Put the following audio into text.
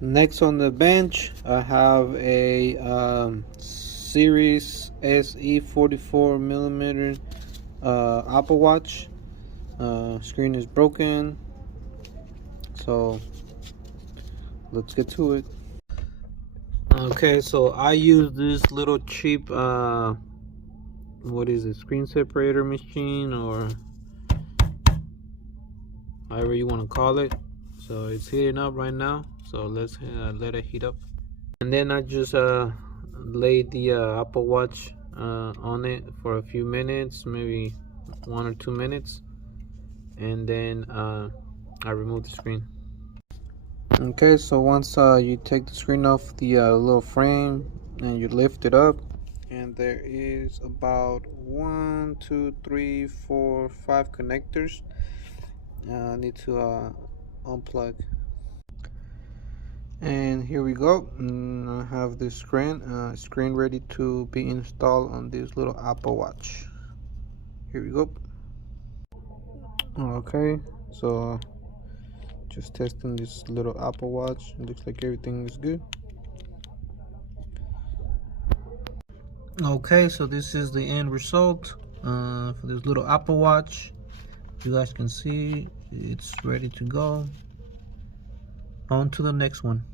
Next on the bench, I have a Series SE 44 millimeter Apple Watch. Screen is broken, so let's get to it. Okay, so I use this little cheap what is it, screen separator machine, or however you want to call it. So it's heating up right now, so let's let it heat up. And then I just laid the Apple Watch on it for a few minutes, maybe 1 or 2 minutes, and then I removed the screen. Okay, so once you take the screen off the little frame and you lift it up, and there is about 1, 2, 3, 4, 5 connectors. I need to unplug. And here we go. I have this screen ready to be installed on this little Apple Watch. Here we go. Okay, so just testing this little Apple Watch. It looks like everything is good. Okay, so this is the end result for this little Apple Watch. You guys can see it's ready to go. On to the next one.